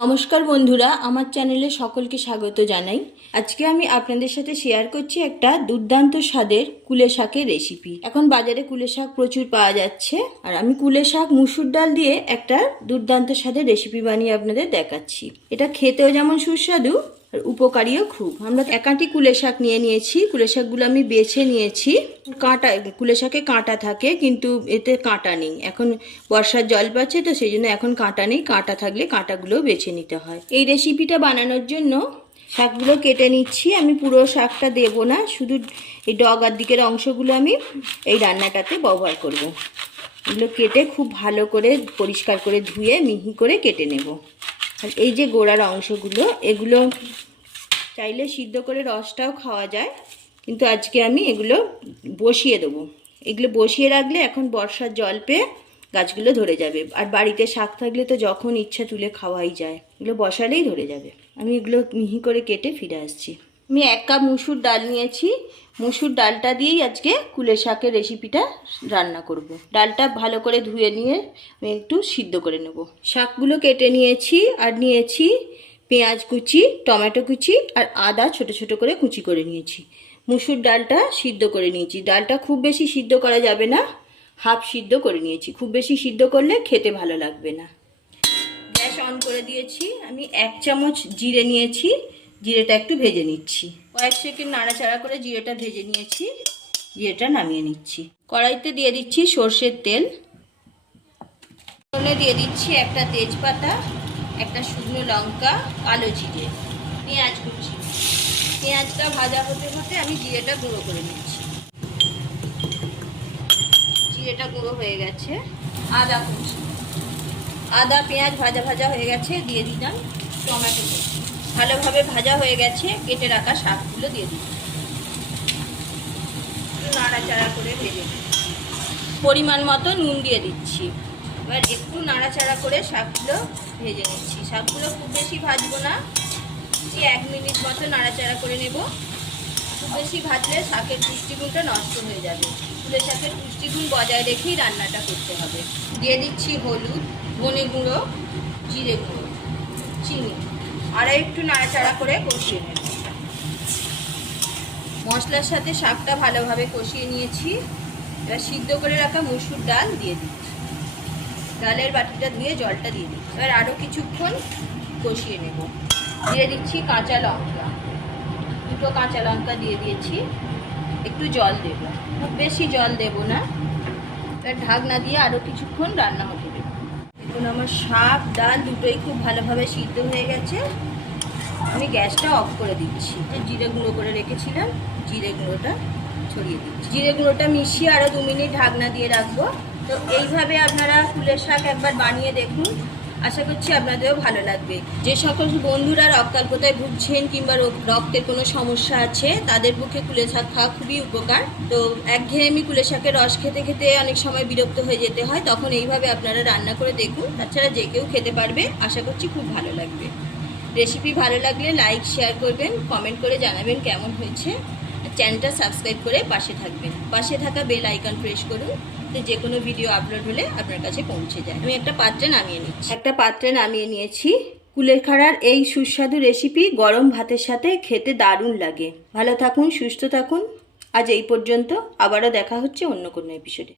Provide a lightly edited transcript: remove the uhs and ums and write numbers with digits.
নমস্কার বন্ধুরা, আমার চ্যানেলে সকলকে স্বাগত জানাই। আজকে আমি আপনাদের সাথে শেয়ার করছি একটা দুর্দান্ত স্বাদের কুলে শাকের রেসিপি। এখন বাজারে কুলে শাক প্রচুর পাওয়া যাচ্ছে, আর আমি কুলে শাক মুসুর ডাল দিয়ে একটা দুর্দান্ত স্বাদের রেসিপি বানিয়ে আপনাদের দেখাচ্ছি। এটা খেতেও যেমন সুস্বাদু আর উপকারীও খুব। আমরা একাটি কুলে শাক নিয়েছি। কুলে শাকগুলো আমি বেছে নিয়েছি। কাঁটা, কুলে শাকে কাঁটা থাকে কিন্তু এতে কাঁটা নেই। এখন বর্ষার জল পাচ্ছে তো সেই জন্য এখন কাঁটা নেই। কাঁটা থাকলে কাঁটাগুলো বেছে নিতে হয়। এই রেসিপিটা বানানোর জন্য শাকগুলো কেটে নিচ্ছি। আমি পুরো শাকটা দেব না, শুধু এই ডগার দিকের অংশগুলো আমি এই রান্নাটাতে ব্যবহার করব। এগুলো কেটে খুব ভালো করে পরিষ্কার করে ধুয়ে মিহি করে কেটে নেব। আর এই যে গোড়ার অংশগুলো, এগুলো চাইলে সিদ্ধ করে রসটাও খাওয়া যায়, কিন্তু আজকে আমি এগুলো বসিয়ে দেবো। এগুলো বসিয়ে রাখলে এখন বর্ষার জল পেয়ে গাছগুলো ধরে যাবে। আর বাড়িতে শাক থাকলে তো যখন ইচ্ছা তুলে খাওয়াই যায়, এগুলো বসালেই ধরে যাবে। আমি এগুলো মিহি করে কেটে ফিরে আসছি। আমি 1 কাপ মুসুর ডাল নিয়েছি। মুসুর ডালটা দিয়েই আজকে কুলে শাকের রেসিপিটা রান্না করব। ডালটা ভালো করে ধুয়ে নিয়ে আমি একটু সিদ্ধ করে নেব। শাকগুলো কেটে নিয়েছি, আর নিয়েছি পেঁয়াজ কুচি, টমেটো কুচি আর আদা ছোট ছোট করে কুচি করে নিয়েছি। মুসুর ডালটা সিদ্ধ করে নিয়েছি। ডালটা খুব বেশি সিদ্ধ করা যাবে না, হাফ সিদ্ধ করে নিয়েছি। খুব বেশি সিদ্ধ করলে খেতে ভালো লাগবে না। গ্যাস অন করে দিয়েছি। আমি 1 চামচ জিরে নিয়েছি। জিরেটা একটু ভেজে নিচ্ছি। কয়েক সেকেন্ড নাড়াচাড়া করে জিরেটা ভেজে নিয়েছি। জিরেটা নামিয়ে নিচ্ছি। কড়াইতে দিয়ে দিচ্ছি সর্ষের তেল। দিয়ে দিচ্ছি একটা তেজপাতা, একটা শুকনো লঙ্কা, কালো জিরে, পেঁয়াজ কুচি। পেঁয়াজটা ভাজা হতে হতে আমি জিরেটা গুঁড়ো করে নিচ্ছি। জিরেটা গুঁড়ো হয়ে গেছে। আদা কুচি, আদা পেঁয়াজ ভাজা ভাজা হয়ে গেছে। দিয়ে দিলাম টমেটো কুচি। ভালোভাবে ভাজা হয়ে গেছে। কেটে রাখা শাকগুলো দিয়ে দিচ্ছি। নাড়াচাড়া করে ভেজে দিচ্ছি। পরিমাণ মতো নুন দিয়ে দিচ্ছি। এবার একটু নাড়াচাড়া করে শাকগুলো ভেজে নিচ্ছি। শাকগুলো খুব বেশি ভাজবো না, 1 মিনিট মতো নাড়াচাড়া করে নেব। খুব বেশি ভাজলে শাকের পুষ্টিগুণটা নষ্ট হয়ে যাবে। কুলে শাকের পুষ্টিগুণ বজায় রেখেই রান্নাটা করতে হবে। দিয়ে দিচ্ছি হলুদ, ধনে গুঁড়ো, জিরে গুঁড়ো, চিনি, আর একটু নাড়াচাড়া করে কষিয়ে নেব। মশলার সাথে শাকটা ভালোভাবে কষিয়ে নিয়েছি। এবার সিদ্ধ করে রাখা মুসুর ডাল দিয়ে দিচ্ছি। ডালের বাটিটা ধুয়ে জলটা দিয়ে দিচ্ছি। এবার আরও কিছুক্ষণ কষিয়ে নেব। দিয়ে দিচ্ছি কাঁচা লঙ্কা, 2 কাঁচা লঙ্কা দিয়ে দিয়েছি। একটু জল দেব, খুব বেশি জল দেব না। এবার ঢাকনা দিয়ে আরও কিছুক্ষণ রান্না হতে দেব। দেখুন আমার শাক ডাল দুটোই খুব ভালোভাবে সিদ্ধ হয়ে গেছে। আমি গ্যাসটা অফ করে দিচ্ছি। জিরে গুঁড়ো করে রেখেছিলাম, জিরে গুঁড়োটা ছড়িয়ে দিচ্ছি। জিরে গুঁড়োটা মিশিয়ে আরও 2 মিনিট ঢাকনা দিয়ে রাখবো। তো এইভাবে আপনারা কুলের শাক একবার বানিয়ে দেখুন, আশা করছি আপনাদেরও ভালো লাগবে। যে সকল বন্ধুরা রক্তাল্পতায় ভুগছেন কিংবা রক্তের কোনো সমস্যা আছে, তাদের পক্ষে কুলে শাক খাওয়া খুবই উপকার। তো একঘেয়েমি কুলে শাকের রস খেতে খেতে অনেক সময় বিরক্ত হয়ে যেতে হয়, তখন এইভাবে আপনারা রান্না করে দেখুন। তাছাড়া যে কেউ খেতে পারবে, আশা করছি খুব ভালো লাগবে। রেসিপি ভালো লাগলে লাইক শেয়ার করবেন, কমেন্ট করে জানাবেন কেমন হয়েছে। চ্যানেলটা সাবস্ক্রাইব করে পাশে থাকবেন। পাশে থাকা বেল আইকন প্রেস করুন, যে কোনো ভিডিও আপলোড হলে আপনার কাছে পৌঁছে যায়। আমি একটা পাত্রে নামিয়ে নিয়েছি। কুলেখাড়ার এই সুস্বাদু রেসিপি গরম ভাতের সাথে খেতে দারুণ লাগে। ভালো থাকুন, সুস্থ থাকুন। আজ এই পর্যন্ত। আবারও দেখা হচ্ছে অন্য কোনো এপিসোডে।